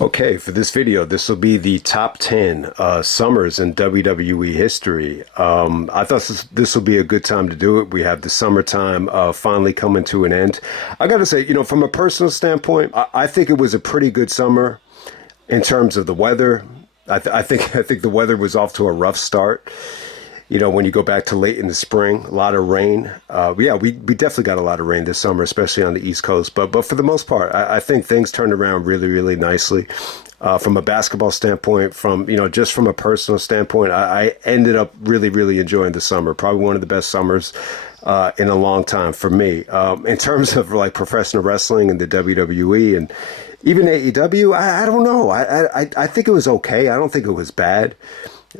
Okay, for this video, this will be the top 10 summers in WWE history. I thought this will be a good time to do it. We have the summertime finally coming to an end. I got to say, from a personal standpoint, I think it was a pretty good summer in terms of the weather. I think the weather was off to a rough start. When you go back to late in the spring, a lot of rain. Yeah, we definitely got a lot of rain this summer, especially on the East Coast. But for the most part, I think things turned around really, really nicely. From a basketball standpoint, just from a personal standpoint, I ended up really, really enjoying the summer. Probably one of the best summers in a long time for me. In terms of like professional wrestling and the WWE and even AEW, I don't know. I think it was okay. I don't think it was bad.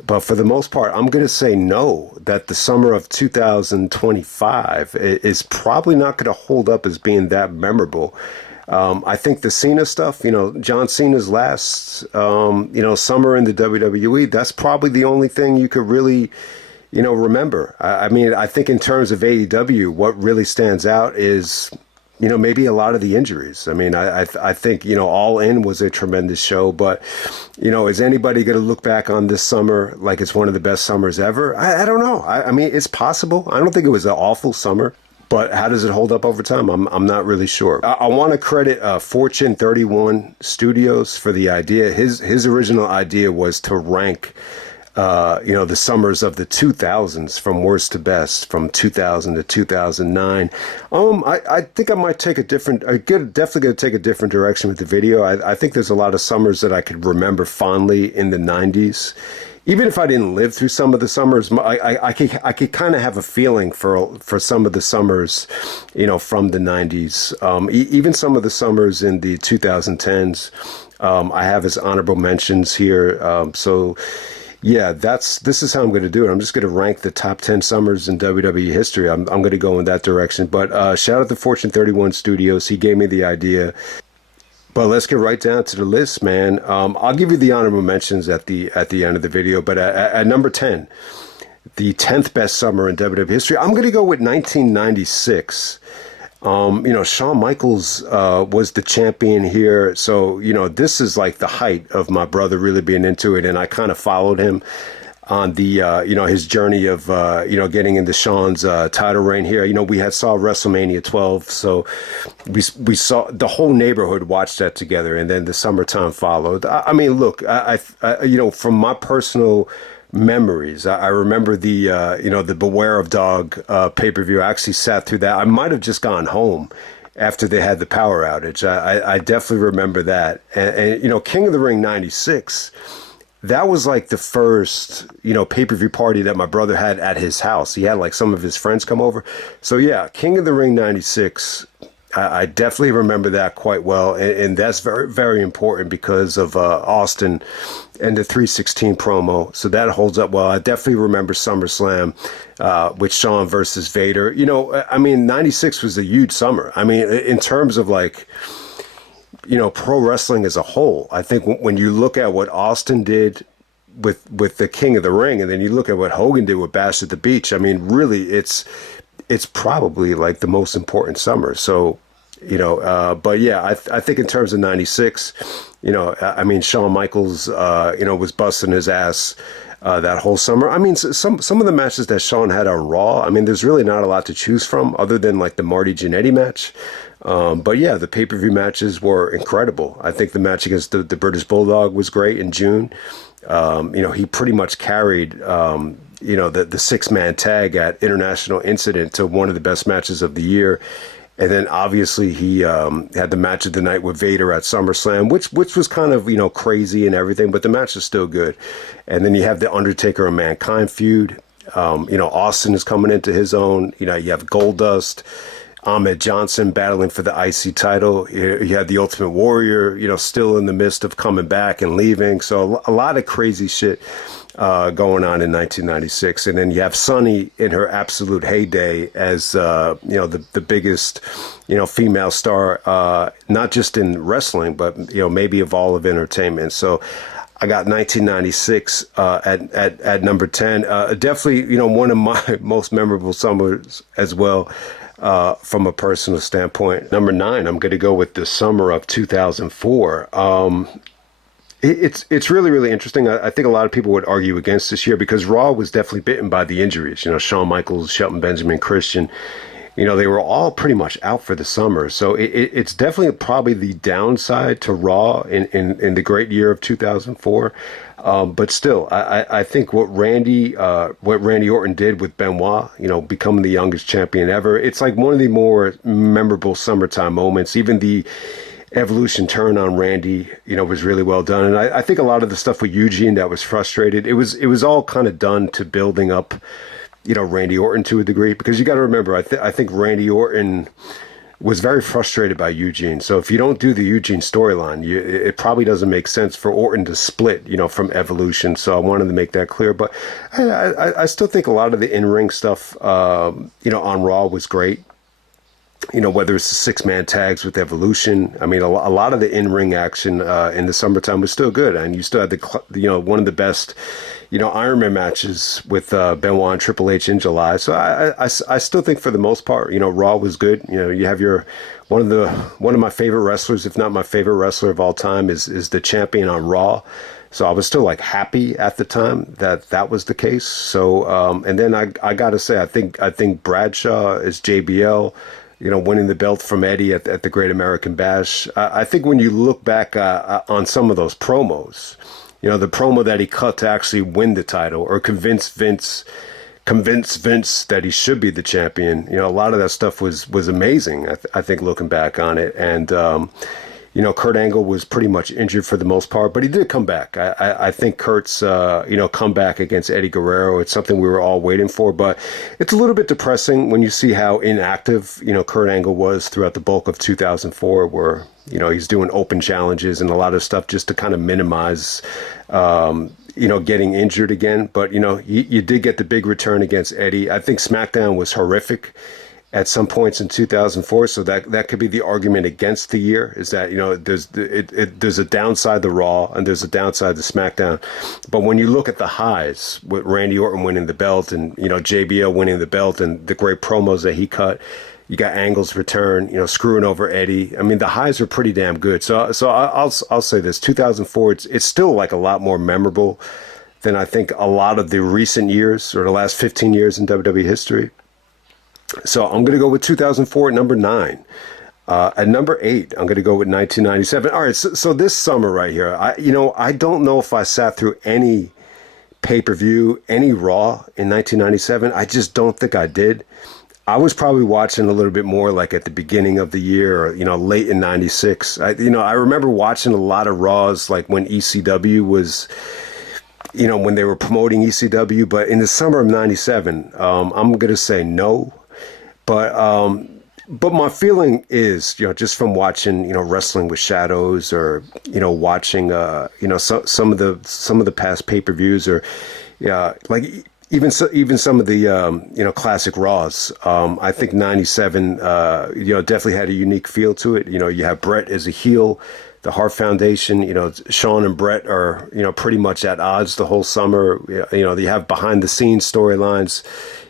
But for the most part, I'm going to say no, that the summer of 2025 is probably not going to hold up as being that memorable. I think the Cena stuff, John Cena's last, summer in the WWE, that's probably the only thing you could really, remember. I mean, I think in terms of AEW, what really stands out is maybe a lot of the injuries. I mean, I think, All In was a tremendous show, but, is anybody going to look back on this summer like it's one of the best summers ever? I don't know. I mean, it's possible. I don't think it was an awful summer, but how does it hold up over time? I'm not really sure. I want to credit Fortune 31 Studios for the idea. His original idea was to rank the summers of the 2000s from worst to best, from 2000 to 2009. I think I might take definitely going to take a different direction with the video. I think there's a lot of summers that I could remember fondly in the 90s. Even if I didn't live through some of the summers, I could kind of have a feeling for some of the summers, from the 90s. Even some of the summers in the 2010s, I have as honorable mentions here. Yeah, this is how I'm going to do it. I'm just going to rank the top 10 summers in WWE history. I'm going to go in that direction. But shout out to Fortune 31 Studios. He gave me the idea. But let's get right down to the list, man. I'll give you the honorable mentions at the end of the video. But at number 10, the 10th best summer in WWE history, I'm going to go with 1996. Shawn Michaels was the champion here. So, this is like the height of my brother really being into it. And I kind of followed him on the, his journey of, getting into Shawn's title reign here. We saw WrestleMania 12. So we saw the whole neighborhood watched that together. And then the summertime followed. I mean, look, from my personal memories. I remember the Beware of Dog pay-per-view. I actually sat through that. I might have just gone home after they had the power outage. I definitely remember that. And King of the Ring 96, that was like the first, pay-per-view party that my brother had at his house. He had like some of his friends come over. So yeah, King of the Ring 96, I definitely remember that quite well, and that's very, very important because of Austin and the 316 promo. So that holds up well. I definitely remember SummerSlam with Shawn versus Vader. I mean, 96 was a huge summer. I mean, in terms of like, pro wrestling as a whole, I think when you look at what Austin did with the King of the Ring, and then you look at what Hogan did with Bash at the Beach, I mean, really, it's probably like the most important summer. So, but yeah, I think in terms of 96, I mean, Shawn Michaels, was busting his ass that whole summer. I mean, some of the matches that Shawn had on Raw, I mean, there's really not a lot to choose from other than like the Marty Jannetty match. But yeah, the pay-per-view matches were incredible. I think the match against the British Bulldog was great in June. He pretty much carried, the six-man tag at International Incident to one of the best matches of the year. And then obviously he had the match of the night with Vader at SummerSlam, which was kind of, crazy and everything, but the match is still good. And then you have the Undertaker and Mankind feud. Austin is coming into his own. You have Goldust, Ahmed Johnson battling for the IC title. You had the Ultimate Warrior, still in the midst of coming back and leaving. So a lot of crazy shit going on in 1996. And then you have Sunny in her absolute heyday as, the biggest, female star, not just in wrestling, but, maybe of all of entertainment. So I got 1996 at number 10. Definitely, one of my most memorable summers as well. From a personal standpoint. Number 9, I'm going to go with the summer of 2004. It's really, really interesting. I think a lot of people would argue against this year because Raw was definitely bitten by the injuries. Shawn Michaels, Shelton Benjamin, Christian. They were all pretty much out for the summer. So it's definitely probably the downside to Raw in the great year of 2004. But still, I think what Randy Orton did with Benoit, becoming the youngest champion ever, it's like one of the more memorable summertime moments. Even the Evolution turn on Randy, was really well done. And I think a lot of the stuff with Eugene that was frustrated, it was all kind of done to building up, Randy Orton to a degree, because you got to remember, I think Randy Orton was very frustrated by Eugene. So if you don't do the Eugene storyline, it probably doesn't make sense for Orton to split, from Evolution. So I wanted to make that clear. But I still think a lot of the in-ring stuff, on Raw was great. Whether it's the six-man tags with Evolution. I mean, a lot of the in-ring action in the summertime was still good. And you still had one of the best, Iron Man matches with Benoit and Triple H in July. So I still think for the most part, Raw was good. You have one of my favorite wrestlers, if not my favorite wrestler of all time, is the champion on Raw. So I was still happy at the time that was the case. So and then I got to say, I think Bradshaw is JBL. Winning the belt from Eddie at the Great American Bash. I think when you look back on some of those promos, the promo that he cut to actually win the title or convince Vince that he should be the champion, a lot of that stuff was amazing, I think, looking back on it. And, Kurt Angle was pretty much injured for the most part, but he did come back. I think Kurt's, comeback against Eddie Guerrero, it's something we were all waiting for, but it's a little bit depressing when you see how inactive, Kurt Angle was throughout the bulk of 2004, where, he's doing open challenges and a lot of stuff just to kind of minimize, getting injured again. But, you did get the big return against Eddie. I think SmackDown was horrific at some points in 2004, so that could be the argument against the year, is that there's a downside to Raw and there's a downside to SmackDown. But when you look at the highs with Randy Orton winning the belt and JBL winning the belt and the great promos that he cut, you got Angle's return, screwing over Eddie. I mean, the highs are pretty damn good. So I'll say this: 2004, it's still a lot more memorable than I think a lot of the recent years or the last 15 years in WWE history. So I'm going to go with 2004 at number 9. At number 8, I'm going to go with 1997. All right, so this summer right here, I don't know if I sat through any pay-per-view, any Raw in 1997. I just don't think I did. I was probably watching a little bit more at the beginning of the year or, late in 96. I remember watching a lot of Raws when ECW was, when they were promoting ECW. But in the summer of 97, I'm going to say no. But my feeling is, just from watching, Wrestling with Shadows or, watching, some of the past pay-per-views or, even some of the, classic Raws. I think 97, definitely had a unique feel to it. You have Brett as a heel, the Hart Foundation, Shawn and Brett are, pretty much at odds the whole summer. You have behind the scenes storylines.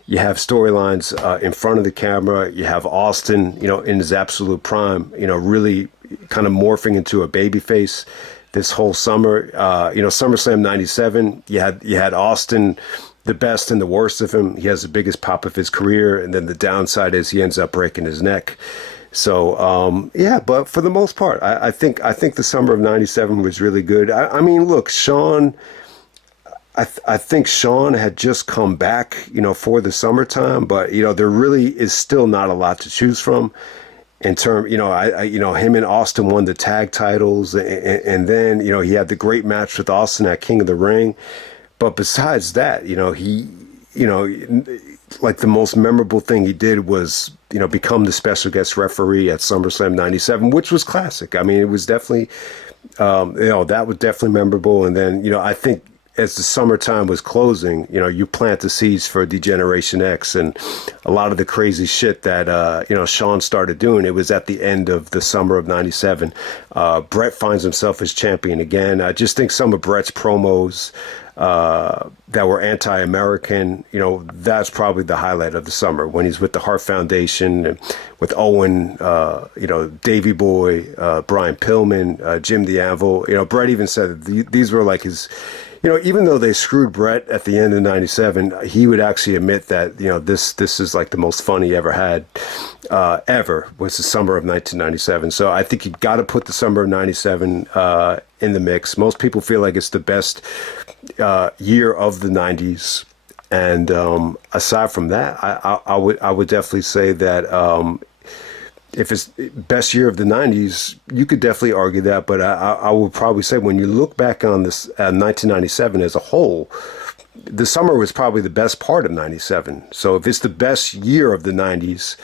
You have storylines in front of the camera. You have Austin, in his absolute prime, really kind of morphing into a babyface this whole summer. SummerSlam 97, you had Austin, the best and the worst of him. He has the biggest pop of his career. And then the downside is he ends up breaking his neck. So, but for the most part, I think the summer of 97 was really good. I mean, look, Shawn... I think Shawn had just come back, for the summertime, but there really is still not a lot to choose from. In term, him and Austin won the tag titles, and then he had the great match with Austin at King of the Ring. But besides that, he, the most memorable thing he did was become the special guest referee at SummerSlam 97, which was classic. I mean, it was definitely, that was definitely memorable. And then I think as the summertime was closing, you plant the seeds for Degeneration X and a lot of the crazy shit that, Sean started doing. It was at the end of the summer of 97. Brett finds himself as champion again. I just think some of Brett's promos, that were anti-American, that's probably the highlight of the summer when he's with the Hart Foundation and with Owen, Davey Boy, Brian Pillman, Jim the Anvil. Brett even said that these were like his, even though they screwed Brett at the end of 97, he would actually admit that, this is like the most fun he ever had, ever was the summer of 1997. So I think you got to put the summer of 97, in the mix. Most people feel like it's the best year of the 90s, and aside from that, I would definitely say that if it's best year of the 90s, you could definitely argue that. But I would probably say when you look back on this 1997 as a whole, the summer was probably the best part of 97. So if it's the best year of the 90s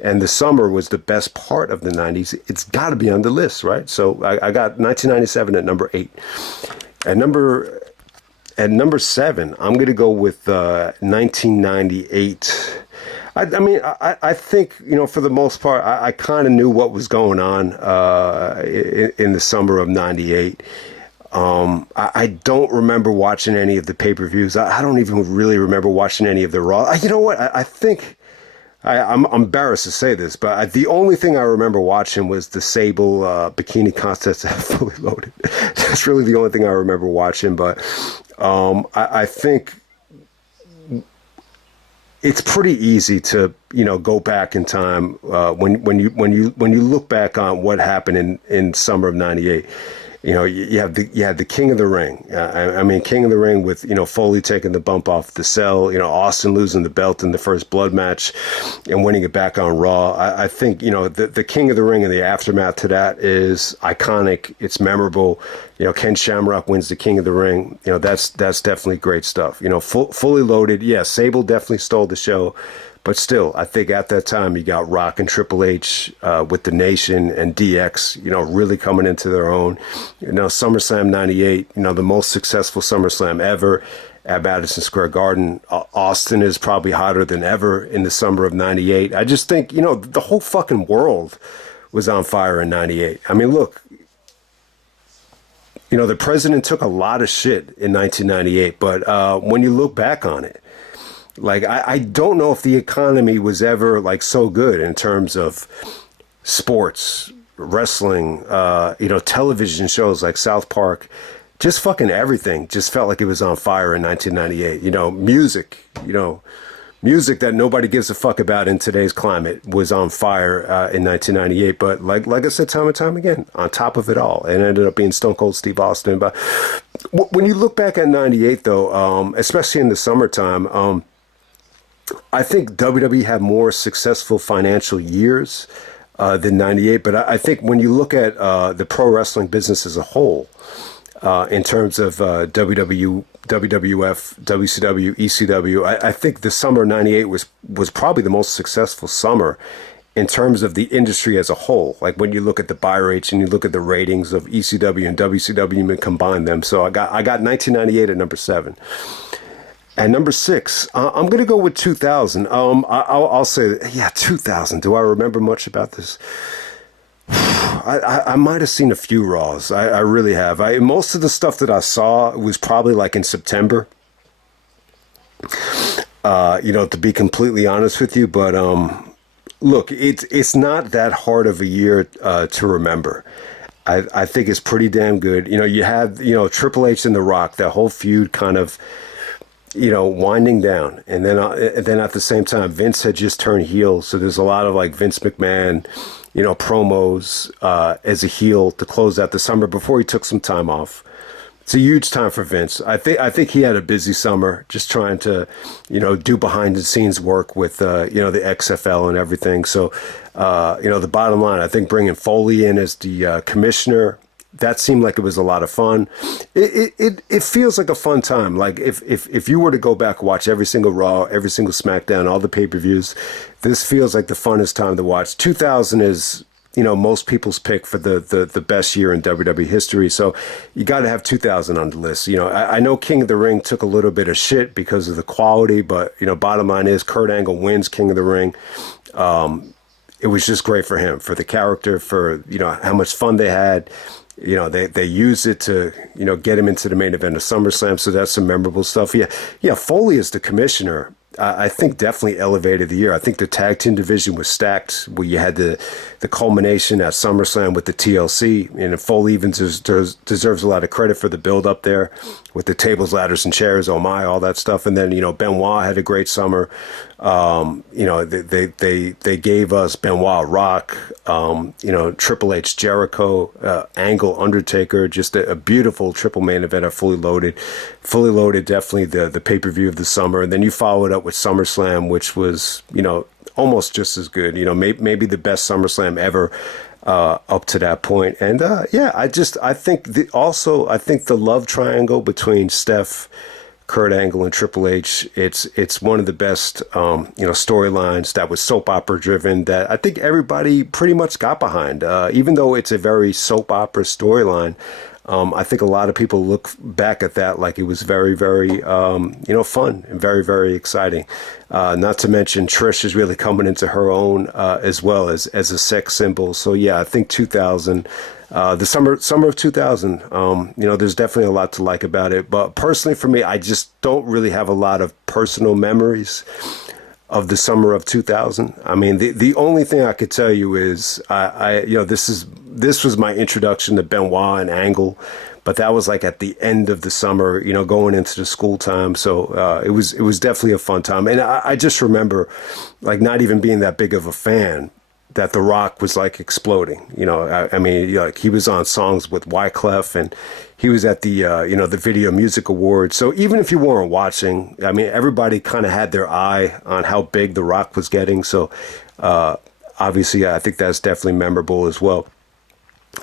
and the summer was the best part of the 90s, it's got to be on the list, right? So I got 1997 at number 8. At number 7, I'm going to go with 1998. I think, for the most part, I kind of knew what was going on in the summer of 98. I don't remember watching any of the pay-per-views. I don't even really remember watching any of the Raw. You know what? I think I'm embarrassed to say this, but the only thing I remember watching was the Sable bikini contest at Fully Loaded. That's really the only thing I remember watching. But I think it's pretty easy to go back in time when you look back on what happened in summer of '98. You had the King of the Ring. King of the Ring with Foley taking the bump off the Cell. Austin losing the belt in the first Blood match and winning it back on Raw. I think the King of the Ring and the aftermath to that is iconic. It's memorable. Ken Shamrock wins the King of the Ring. That's definitely great stuff. Fully Loaded. Yeah, Sable definitely stole the show. But still, I think at that time you got Rock and Triple H with the Nation and DX, really coming into their own. SummerSlam '98, the most successful SummerSlam ever at Madison Square Garden. Austin is probably hotter than ever in the summer of '98. I just think, the whole fucking world was on fire in '98. Look, the president took a lot of shit in 1998, but when you look back on it, I don't know if the economy was ever so good in terms of sports, wrestling, television shows like South Park, just fucking everything just felt like it was on fire in 1998. Music that nobody gives a fuck about in today's climate was on fire in 1998. But like I said, time and time again, on top of it all, it ended up being Stone Cold Steve Austin. But when you look back at 98 though, especially in the summertime, I think WWE had more successful financial years than 98, but I think when you look at the pro wrestling business as a whole, in terms of WWF, WCW, ECW, I think the summer of 98 was probably the most successful summer in terms of the industry as a whole. Like when you look at the buy rates and you look at the ratings of ECW and WCW and combine them. So I got 1998 at number 7. At number 6, I'm going to go with 2000. I'll say, 2000. Do I remember much about this? I might have seen a few Raws. I really have. Most of the stuff that I saw was probably in September. To be completely honest with you. But look, it's not that hard of a year to remember. I think it's pretty damn good. You had Triple H and The Rock. That whole feud kind of winding down, and then at the same time, Vince had just turned heel, so there's a lot of Vince McMahon, promos as a heel to close out the summer before he took some time off. It's a huge time for Vince. I think he had a busy summer, just trying to, do behind the scenes work with the XFL and everything. So, the bottom line, I think bringing Foley in as the commissioner, that seemed like it was a lot of fun. It feels like a fun time. Like if you were to go back, watch every single Raw, every single SmackDown, all the pay-per-views, this feels like the funnest time to watch. 2000 is, most people's pick for the best year in WWE history. So you got to have 2000 on the list. I know King of the Ring took a little bit of shit because of the quality, but bottom line is Kurt Angle wins King of the Ring. It was just great for him, for the character, for how much fun they had. They used it to get him into the main event of SummerSlam, so that's some memorable stuff. Yeah. Foley as the commissioner, I think definitely elevated the year. I think the tag team division was stacked, where you had the culmination at SummerSlam with the TLC, and Foley even deserves a lot of credit for the build up there with the tables, ladders, and chairs. Oh my, all that stuff. And then Benoit had a great summer. They gave us Benoit, Rock, Triple H, Jericho, Angle, Undertaker, just a beautiful triple main event at Fully Loaded. Fully Loaded, definitely the pay-per-view of the summer. And then you followed up with SummerSlam, which was, almost just as good, maybe the best SummerSlam ever, up to that point. And, I think the love triangle between Steph, Kurt Angle, and Triple H, it's one of the best, storylines that was soap opera driven that I think everybody pretty much got behind. Even though it's a very soap opera storyline, I think a lot of people look back at that like it was very, very, fun and very, very exciting. Not to mention Trish is really coming into her own, as well as a sex symbol. So yeah, I think 2000, the summer of 2000, there's definitely a lot to like about it. But personally for me, I just don't really have a lot of personal memories of the summer of 2000. I mean, the only thing I could tell you is this was my introduction to Benoit and Angle, but that was like at the end of the summer, going into the school time. So it was definitely a fun time. And I just remember like not even being that big of a fan, that The Rock was like exploding. I mean, like he was on songs with Wyclef, and he was at the the Video Music Awards. So even if you weren't watching, I mean, everybody kind of had their eye on how big The Rock was getting. So obviously, I think that's definitely memorable as well.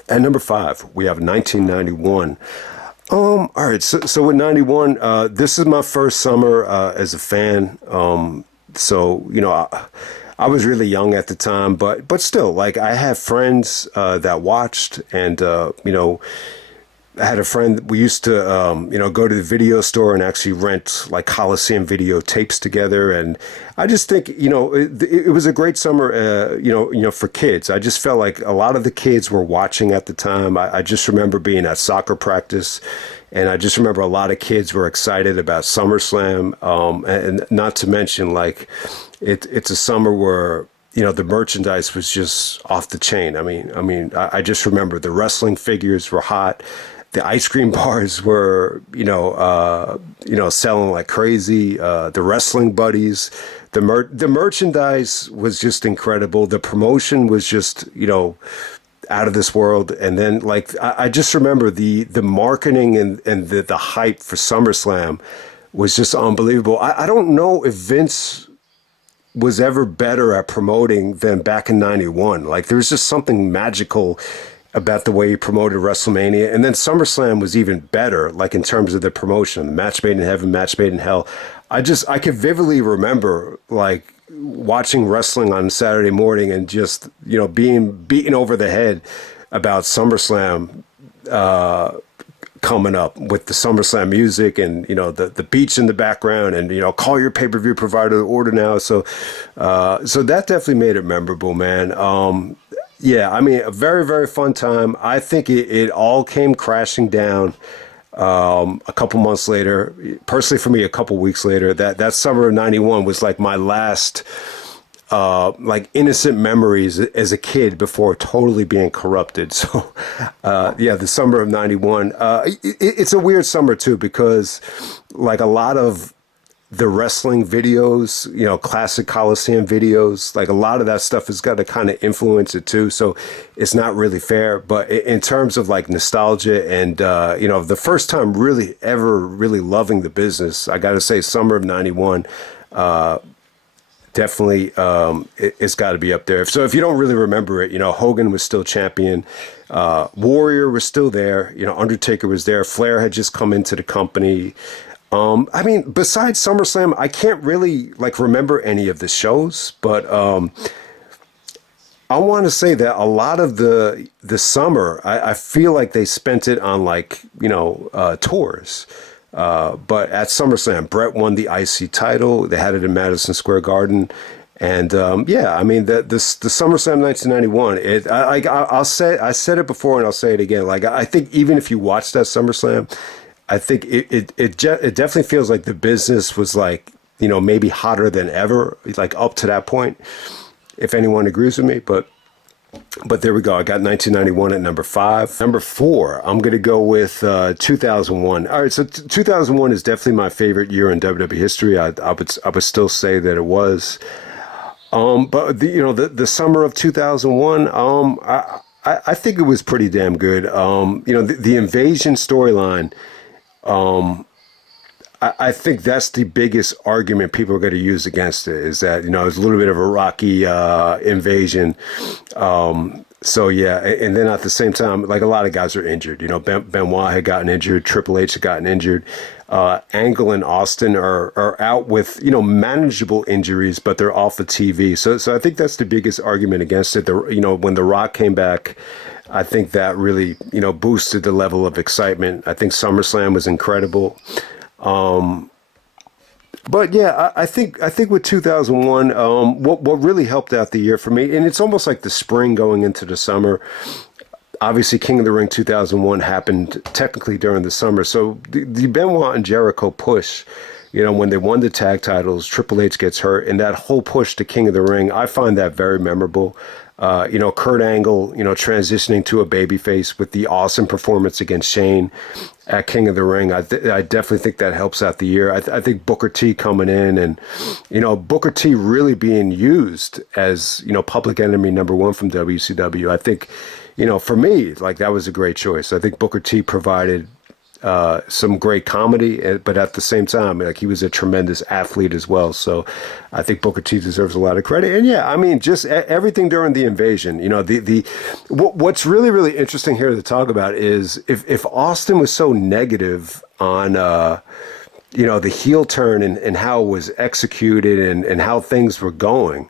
At number 5, we have 1991. All right, so with 91, this is my first summer as a fan. I was really young at the time, but still, like I had friends that watched, and I had a friend. We used to go to the video store and actually rent like Coliseum video tapes together, and I just think it was a great summer, for kids. I just felt like a lot of the kids were watching at the time. I just remember being at soccer practice. And I just remember a lot of kids were excited about SummerSlam, and not to mention, like, it's a summer where the merchandise was just off the chain. I just remember the wrestling figures were hot, the ice cream bars were selling like crazy. The wrestling buddies, the merchandise was just incredible. The promotion was just out of this world. And then like I just remember the marketing and the hype for SummerSlam was just unbelievable. I don't know if Vince was ever better at promoting than back in 91. Like there was just something magical about the way he promoted WrestleMania. And then SummerSlam was even better, like in terms of the promotion, the match made in heaven, match made in hell. I could vividly remember like watching wrestling on Saturday morning and just, being beaten over the head about SummerSlam coming up with the SummerSlam music and, the beach in the background and, call your pay-per-view provider to order now. So that definitely made it memorable, man. A very, very fun time. I think it all came crashing down a couple months later. Personally, for me, a couple weeks later. That summer of 91 was like my last like innocent memories as a kid before totally being corrupted. So the summer of 91. It's a weird summer too, because like a lot of the wrestling videos, classic Coliseum videos, like a lot of that stuff has got to kind of influence it too. So it's not really fair. But in terms of like nostalgia and, the first time really ever really loving the business, I got to say summer of 91, definitely it's got to be up there. So if you don't really remember it, Hogan was still champion. Warrior was still there. Undertaker was there. Flair had just come into the company. Besides SummerSlam, I can't really like remember any of the shows, but I want to say that a lot of the summer, I feel like they spent it on like tours. But at SummerSlam, Brett won the IC title. They had it in Madison Square Garden, and yeah, I mean the SummerSlam 1991. I'll say I said it before and I'll say it again. Like I think even if you watch that SummerSlam, I think it definitely feels like the business was like maybe hotter than ever, like up to that point. If anyone agrees with me, but there we go. I got 1991 at number five. Number four, I'm going to go with 2001. All right, so 2001 is definitely my favorite year in WWE history. I would still say that it was. But the summer of 2001, I think it was pretty damn good. The invasion storyline. I think that's the biggest argument people are going to use against it is that, it's a little bit of a rocky invasion. So, yeah. And then at the same time, like a lot of guys are injured. Benoit had gotten injured. Triple H had gotten injured. Angle and Austin are out with, manageable injuries, but they're off the TV. So I think that's the biggest argument against it. When The Rock came back, I think that really, boosted the level of excitement. I think SummerSlam was incredible. But yeah, I think with 2001, what really helped out the year for me, and it's almost like the spring going into the summer. Obviously, King of the Ring 2001 happened technically during the summer, so the Benoit and Jericho push. When they won the tag titles, Triple H gets hurt, and that whole push to King of the Ring, I find that very memorable. Kurt Angle, transitioning to a babyface with the awesome performance against Shane at King of the Ring. I definitely think that helps out the year. I think Booker T coming in and, Booker T really being used as, public enemy number one from WCW. I think, for me, like that was a great choice. I think Booker T provided some great comedy, but at the same time, like he was a tremendous athlete as well. So I think Booker T deserves a lot of credit. And yeah, I mean, just everything during the invasion. What's really really interesting here to talk about is if Austin was so negative on the heel turn and how it was executed and how things were going.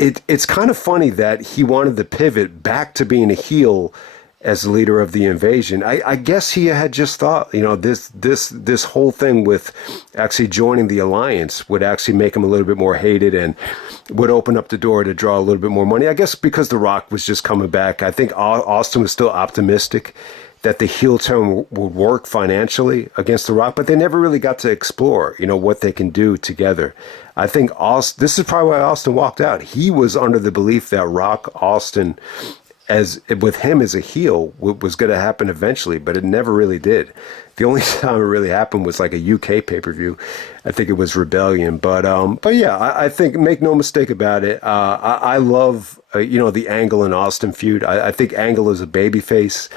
It's kind of funny that he wanted to pivot back to being a heel as the leader of the invasion. I guess he had just thought, this whole thing with actually joining the alliance would actually make him a little bit more hated and would open up the door to draw a little bit more money. I guess because The Rock was just coming back. I think Austin was still optimistic that the heel turn would work financially against The Rock, but they never really got to explore, what they can do together. I think this is probably why Austin walked out. He was under the belief that Rock Austin as with him as a heel was going to happen eventually, but it never really did. The only time it really happened was like a UK pay-per-view. I think it was Rebellion, but yeah, I think make no mistake about it. I love the Angle and Austin feud. I think Angle is a babyface.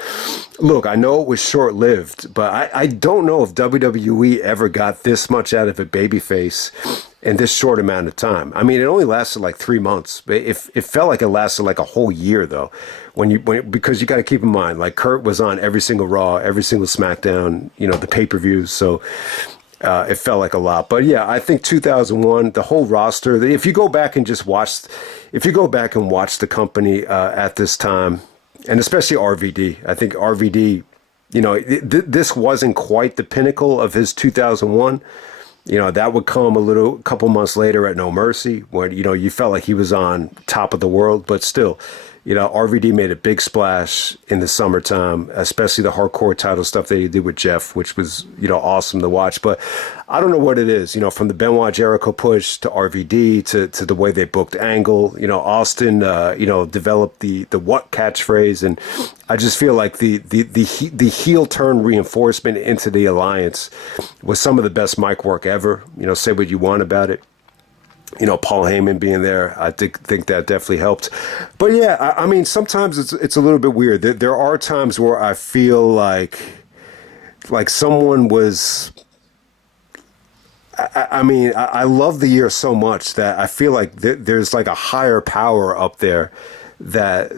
Look, I know it was short-lived, but I don't know if WWE ever got this much out of a babyface in this short amount of time. I mean, it only lasted like 3 months. It felt like it lasted like a whole year, though. Because you got to keep in mind, like Kurt was on every single Raw, every single SmackDown, the pay-per-views. So it felt like a lot. But yeah, I think 2001, the whole roster. If you go back and watch the company at this time, and especially RVD, I think RVD, this wasn't quite the pinnacle of his 2001. That would come a couple months later at No Mercy, when, you felt like he was on top of the world, but still, RVD made a big splash in the summertime, especially the hardcore title stuff that he did with Jeff, which was, awesome to watch. But I don't know what it is, from the Benoit Jericho push to RVD to the way they booked Angle, Austin, developed the what catchphrase. And I just feel like the heel turn reinforcement into the alliance was some of the best mic work ever. Say what you want about it. Paul Heyman being there, I think that definitely helped. But yeah, I mean, sometimes it's a little bit weird. There are times where I feel like someone was. I love the year so much that I feel like there's like a higher power up there that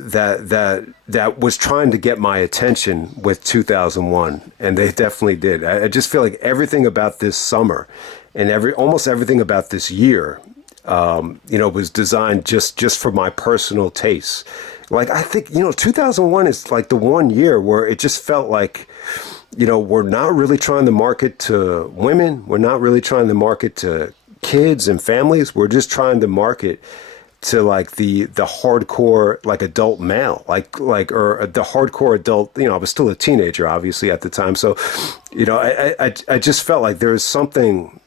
was trying to get my attention with 2001, and they definitely did. I just feel like everything about this summer and almost everything about this year was designed just for my personal tastes. Like, I think, 2001 is like the one year where it just felt like, we're not really trying to market to women. We're not really trying to market to kids and families. We're just trying to market to like the hardcore like adult male, or the hardcore adult. I was still a teenager, obviously, at the time. So, I just felt like there was something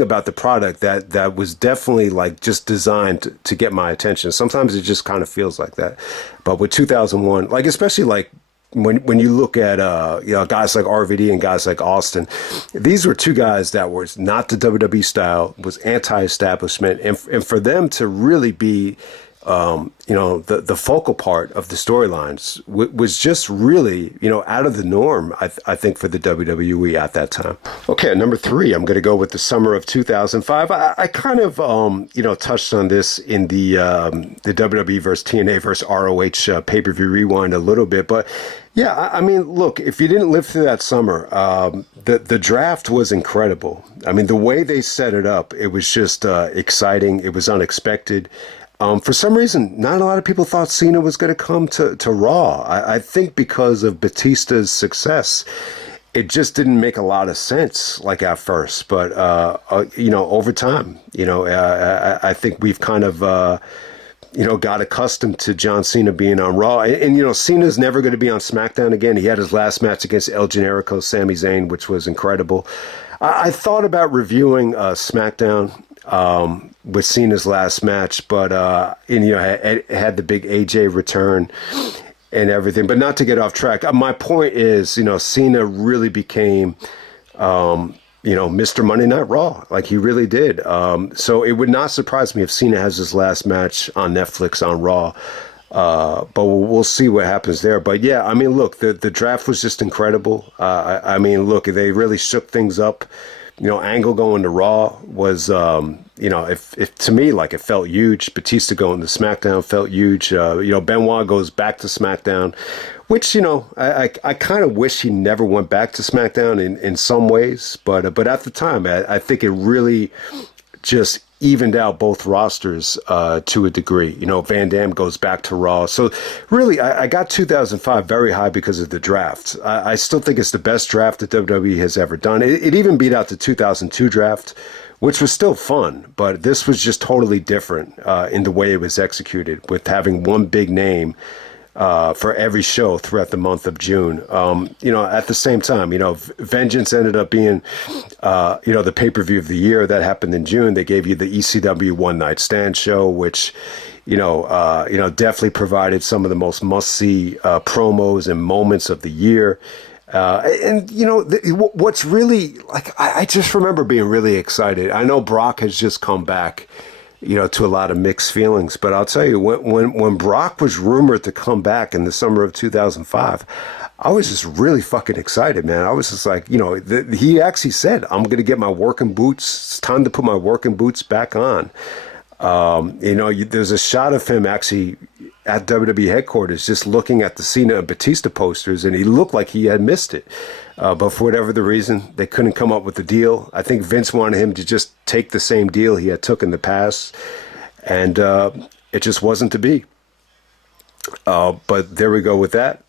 about the product that was definitely like just designed to get my attention. Sometimes it just kind of feels like that. But with 2001, like especially like when you look at guys like RVD and guys like Austin, these were two guys that were not the WWE style, was anti-establishment, and for them to really be the focal part of the storylines was just really, out of the norm, I think, for the WWE at that time. Okay, number 3, I'm going to go with the summer of 2005. I kind of, touched on this in the WWE versus TNA versus ROH pay-per-view rewind a little bit, but yeah, I mean, look, if you didn't live through that summer, the draft was incredible. I mean, the way they set it up, it was just exciting. It was unexpected. For some reason, not a lot of people thought Cena was going to come to Raw. I think because of Batista's success, it just didn't make a lot of sense, like at first. But, over time, I think we've kind of, got accustomed to John Cena being on Raw. And Cena's never going to be on SmackDown again. He had his last match against El Generico, Sami Zayn, which was incredible. I thought about reviewing SmackDown with Cena's last match, but it had the big AJ return and everything. But not to get off track, my point is, Cena really became, Mr. Monday Night Raw, like he really did. So it would not surprise me if Cena has his last match on Netflix on Raw. But we'll see what happens there. But yeah, I mean, look, the draft was just incredible. I mean, look, they really shook things up. Angle going to Raw was, if to me, like it felt huge. Batista going to SmackDown felt huge. Benoit goes back to SmackDown, which, I kind of wish he never went back to SmackDown in some ways. But at the time, I think it really just evened out both rosters to a degree. Van Dam goes back to Raw. So really, I got 2005 very high because of the draft. I still think it's the best draft that WWE has ever done. It even beat out the 2002 draft, which was still fun. But this was just totally different in the way it was executed, with having one big name for every show throughout the month of June. At the same time, Vengeance ended up being, the pay-per-view of the year that happened in June. They gave you the ECW One Night Stand show, which, definitely provided some of the most must-see promos and moments of the year. What's really, like, I just remember being really excited. I know Brock has just come back, to a lot of mixed feelings. But I'll tell you, when Brock was rumored to come back in the summer of 2005, I was just really fucking excited, man. I was just like, he actually said, I'm going to get my working boots. It's time to put my working boots back on. There's a shot of him actually at WWE headquarters just looking at the Cena and Batista posters, and he looked like he had missed it. But for whatever the reason, they couldn't come up with a deal. I think Vince wanted him to just take the same deal he had took in the past, and it just wasn't to be. But there we go with that.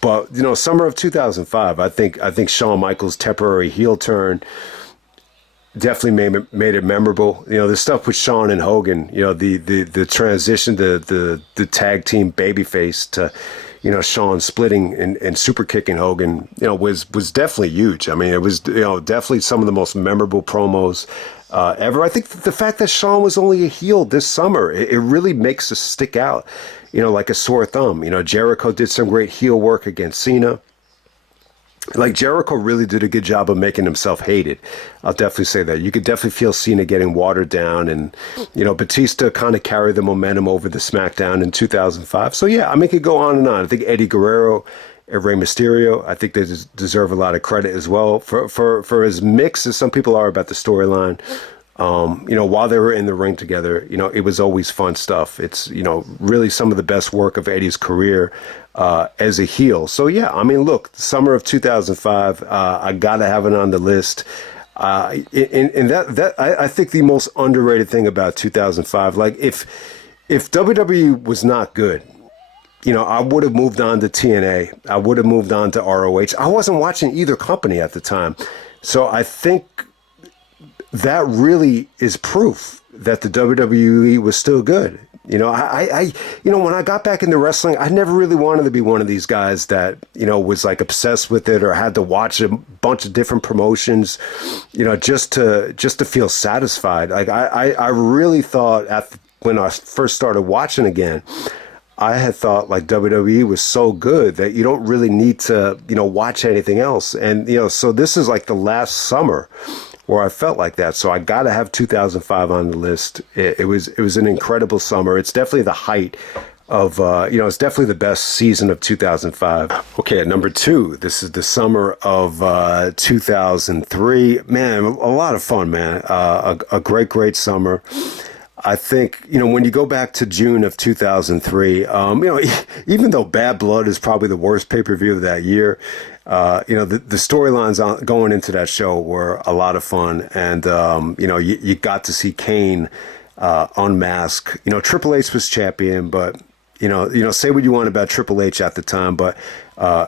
But, summer of 2005, I think Shawn Michaels' temporary heel turn definitely made it memorable. The stuff with Shawn and Hogan, the transition to the tag team babyface to, Shawn splitting and super kicking Hogan, was definitely huge. I mean, it was, definitely some of the most memorable promos ever. I think the fact that Shawn was only a heel this summer, it really makes us stick out, like a sore thumb. Jericho did some great heel work against Cena. Like, Jericho really did a good job of making himself hated. I'll definitely say that. You could definitely feel Cena getting watered down, and, Batista kind of carried the momentum over the SmackDown in 2005. So, yeah, I mean, it could go on and on. I think Eddie Guerrero and Rey Mysterio, I think they deserve a lot of credit as well for as mixed as some people are about the storyline. While they were in the ring together, it was always fun stuff. It's, really some of the best work of Eddie's career as a heel. So, yeah, I mean, look, the summer of 2005, I got to have it on the list. And I think the most underrated thing about 2005, like if WWE was not good, I would have moved on to TNA. I would have moved on to ROH. I wasn't watching either company at the time. So I think that really is proof that the WWE was still good. When I got back into wrestling, I never really wanted to be one of these guys that, was like obsessed with it or had to watch a bunch of different promotions, just to feel satisfied. Like I really thought when I first started watching again, I had thought like WWE was so good that you don't really need to, watch anything else. And, so this is like the last summer where I felt like that. So I got to have 2005 on the list. It was an incredible summer. It's definitely the height of, it's definitely the best season of 2005. Okay, at number 2, this is the summer of 2003. Man, a lot of fun, man. A great summer. I think, when you go back to June of 2003, even though Bad Blood is probably the worst pay-per-view of that year, the storylines going into that show were a lot of fun. And, you got to see Kane unmask. Triple H was champion, but, say what you want about Triple H at the time, but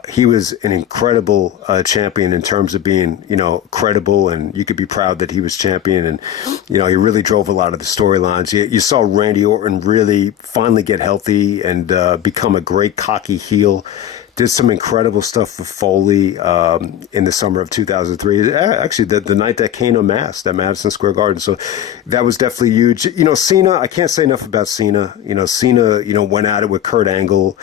he was an incredible champion in terms of being, credible, and you could be proud that he was champion. And, he really drove a lot of the storylines. You saw Randy Orton really finally get healthy and become a great cocky heel. Did some incredible stuff for Foley in the summer of 2003. Actually, the night that Kane unmasked at Madison Square Garden. So that was definitely huge. Cena, I can't say enough about Cena. Cena, went at it with Kurt Angle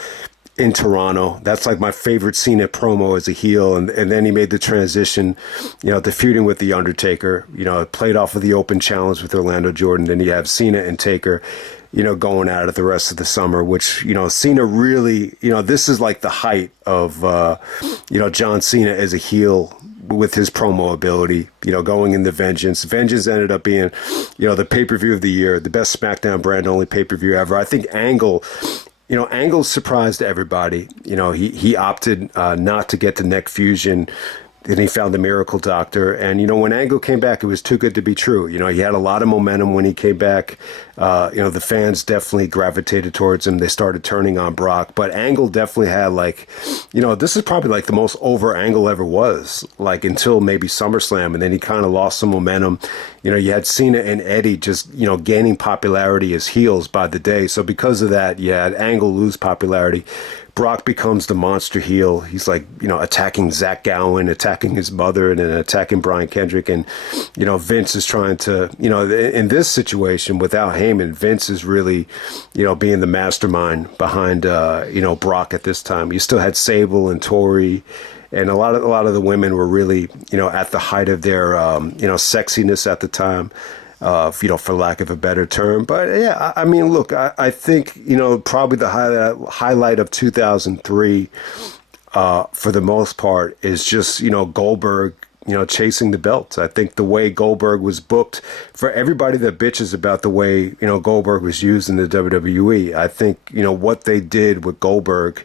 in Toronto. That's like my favorite Cena promo as a heel. And then he made the transition, to feuding with The Undertaker. It played off of the open challenge with Orlando Jordan. Then you have Cena and Taker, going at it the rest of the summer, which, Cena really, this is like the height of, John Cena as a heel with his promo ability, going into Vengeance. Vengeance ended up being, the pay-per-view of the year, the best SmackDown brand only pay-per-view ever. I think Angle surprised everybody. He opted not to get the neck fusion. Then he found the miracle doctor. And, when Angle came back, it was too good to be true. He had a lot of momentum when he came back. The fans definitely gravitated towards him. They started turning on Brock. But Angle definitely had this is probably like the most over Angle ever was, like until maybe SummerSlam. And then he kind of lost some momentum. You had Cena and Eddie just, gaining popularity as heels by the day. So because of that, you had Angle lose popularity. Brock becomes the monster heel. He's like, attacking Zach Gowen, attacking his mother, and then attacking Brian Kendrick. And, Vince is trying to, in this situation without Heyman, Vince is really, being the mastermind behind, Brock at this time. You still had Sable and Tori, and a lot of the women were really, at the height of their, sexiness at the time. For lack of a better term. But yeah, I mean, look, I think, probably the highlight of 2003, for the most part, is just, Goldberg, chasing the belt. I think the way Goldberg was booked, for everybody that bitches about the way, Goldberg was used in the WWE, I think, what they did with Goldberg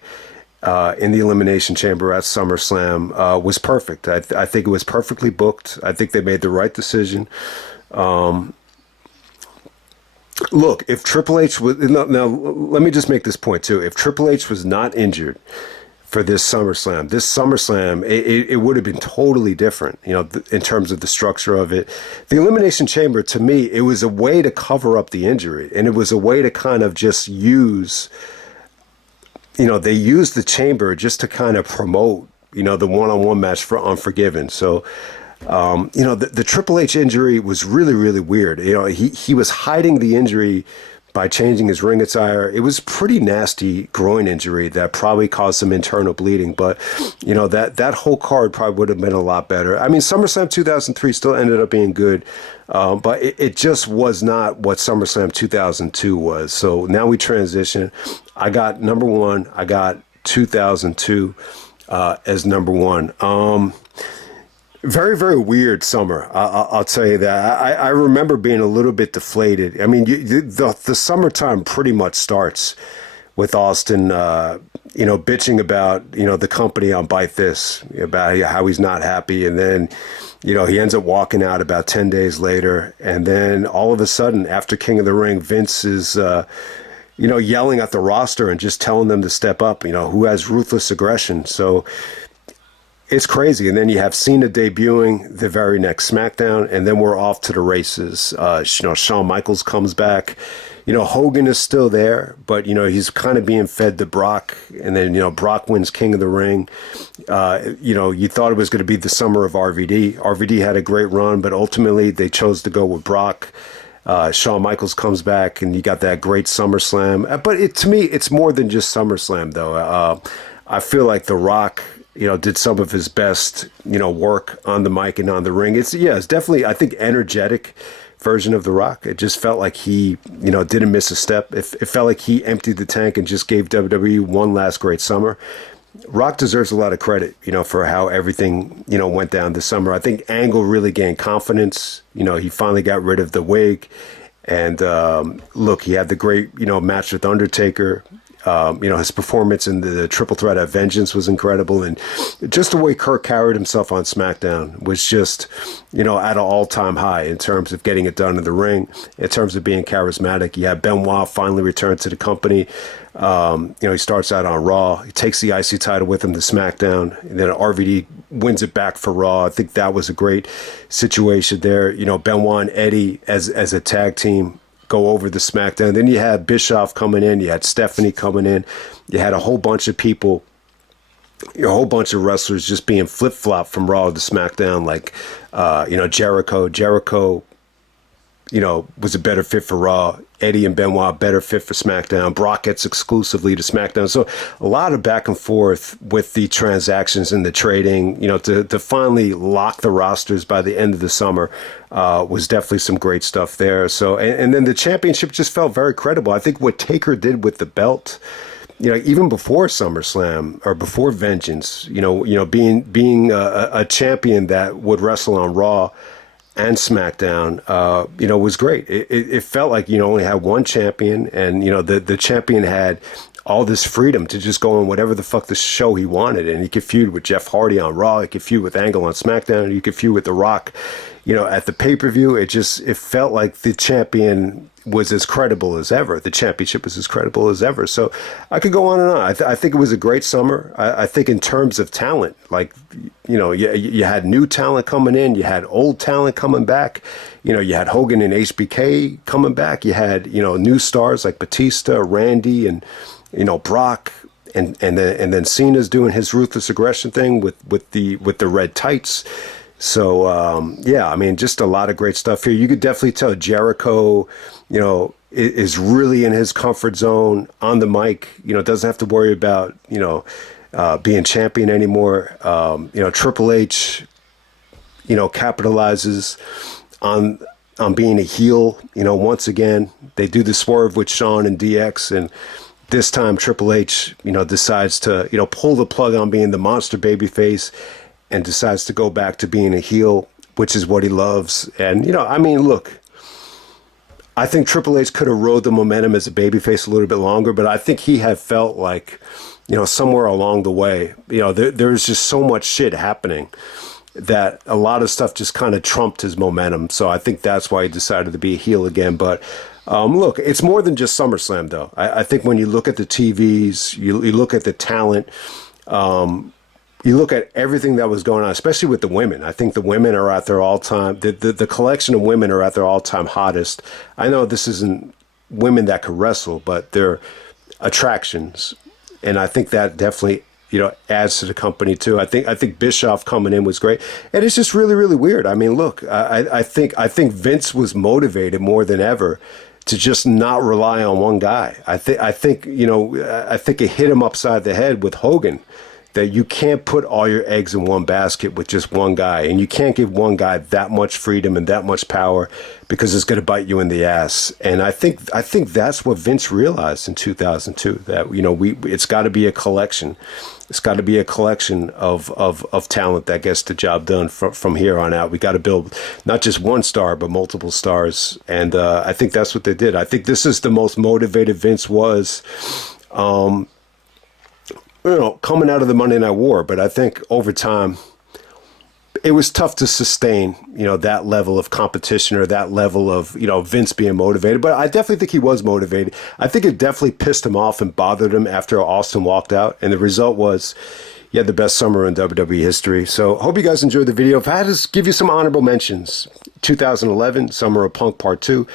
in the Elimination Chamber at SummerSlam was perfect. I think it was perfectly booked. I think they made the right decision. Look, if Triple H was now, let me just make this point too. If Triple H was not injured for this SummerSlam, it would have been totally different, in terms of the structure of it. The Elimination Chamber, to me, it was a way to cover up the injury, and it was a way to kind of just use, they used the chamber just to kind of promote, the one-on-one match for Unforgiven. So, the Triple H injury was really, really weird. He was hiding the injury by changing his ring attire. It was pretty nasty groin injury that probably caused some internal bleeding. But, that whole card probably would have been a lot better. I mean, SummerSlam 2003 still ended up being good, but it just was not what SummerSlam 2002 was. So now we transition. I got number 1. I got 2002 as number 1. Very, very weird summer. I'll tell you that. I remember being a little bit deflated. I mean, the summertime pretty much starts with Austin, bitching about, the company on Bite This, about how he's not happy. And then, he ends up walking out about 10 days later. And then all of a sudden, after King of the Ring, Vince is, yelling at the roster and just telling them to step up, who has ruthless aggression. So it's crazy. And then you have Cena debuting the very next SmackDown, and then we're off to the races. Shawn Michaels comes back. Hogan is still there, but, he's kind of being fed to Brock. And then, Brock wins King of the Ring. You thought it was going to be the summer of RVD. RVD had a great run, but ultimately they chose to go with Brock. Shawn Michaels comes back, and you got that great SummerSlam. But to me, it's more than just SummerSlam, though. I feel like The Rock, did some of his best, work on the mic and on the ring. It's definitely, I think, energetic version of The Rock. It just felt like he, didn't miss a step. It felt like he emptied the tank and just gave WWE one last great summer. Rock deserves a lot of credit, for how everything, went down this summer. I think Angle really gained confidence. He finally got rid of the wig. And look, he had the great, match with Undertaker. His performance in the triple threat at Vengeance was incredible. And just the way Kirk carried himself on SmackDown was just, at an all-time high in terms of getting it done in the ring, in terms of being charismatic. You have Benoit finally returned to the company. He starts out on Raw. He takes the IC title with him to SmackDown. And then RVD wins it back for Raw. I think that was a great situation there. Benoit and Eddie as a tag team go over the SmackDown. Then you had Bischoff coming in. You had Stephanie coming in. You had a whole bunch of people, a whole bunch of wrestlers just being flip-flopped from Raw to SmackDown, like, Jericho. Jericho, was a better fit for Raw. Eddie and Benoit, better fit for SmackDown. Brock gets exclusively to SmackDown. So a lot of back and forth with the transactions and the trading, to finally lock the rosters by the end of the summer was definitely some great stuff there. So, and then the championship just felt very credible. I think what Taker did with the belt, even before SummerSlam or before Vengeance, being a champion that would wrestle on Raw and SmackDown, was great. It felt like you only had one champion, and the champion had all this freedom to just go on whatever the fuck the show he wanted, and he could feud with Jeff Hardy on Raw, he could feud with Angle on SmackDown, he could feud with The Rock, at the pay-per-view. It felt like the champion was as credible as ever. The championship was as credible as ever. So I could go on and on. I think it was a great summer. I think in terms of talent, like, you had new talent coming in, you had old talent coming back, you had Hogan and HBK coming back, you had, new stars like Batista, Randy, and, Brock, and then Cena's doing his ruthless aggression thing with the red tights. So, just a lot of great stuff here. You could definitely tell Jericho, is really in his comfort zone on the mic, doesn't have to worry about, being champion anymore. Triple H, capitalizes on being a heel. Once again, they do the swerve with Shawn and DX, and this time Triple H, decides to, pull the plug on being the monster babyface and decides to go back to being a heel, which is what he loves. And, look, I think Triple H could have rode the momentum as a babyface a little bit longer, but I think he had felt like, somewhere along the way, there's just so much shit happening that a lot of stuff just kind of trumped his momentum. So I think that's why he decided to be a heel again. But look, it's more than just SummerSlam, though. I think when you look at the TVs, you look at the talent, you look at everything that was going on, especially with the women. I think the women are at their all-time, the collection of women are at their all-time hottest. I know this isn't women that could wrestle, but they're attractions. And I think that definitely, adds to the company too. I think Bischoff coming in was great. And it's just really, really weird. I mean, look, I think Vince was motivated more than ever to just not rely on one guy. I think it hit him upside the head with Hogan, that you can't put all your eggs in one basket with just one guy, and you can't give one guy that much freedom and that much power, because it's going to bite you in the ass. And I think that's what Vince realized in 2002, that it's got to be a collection. It's got to be a collection of talent that gets the job done from here on out. We got to build not just one star, but multiple stars. And I think that's what they did. I think this is the most motivated Vince was Coming out of the Monday Night War. But I think over time, it was tough to sustain, that level of competition or that level of, Vince being motivated. But I definitely think he was motivated. I think it definitely pissed him off and bothered him after Austin walked out. And the result was he had the best summer in WWE history. So hope you guys enjoyed the video. If I had to give you some honorable mentions, 2011, Summer of Punk Part 2,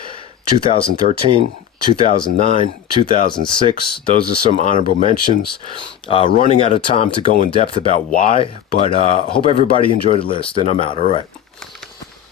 2013, 2009, 2006. Those are some honorable mentions. Running out of time to go in depth about why, but hope everybody enjoyed the list, and I'm out. All right.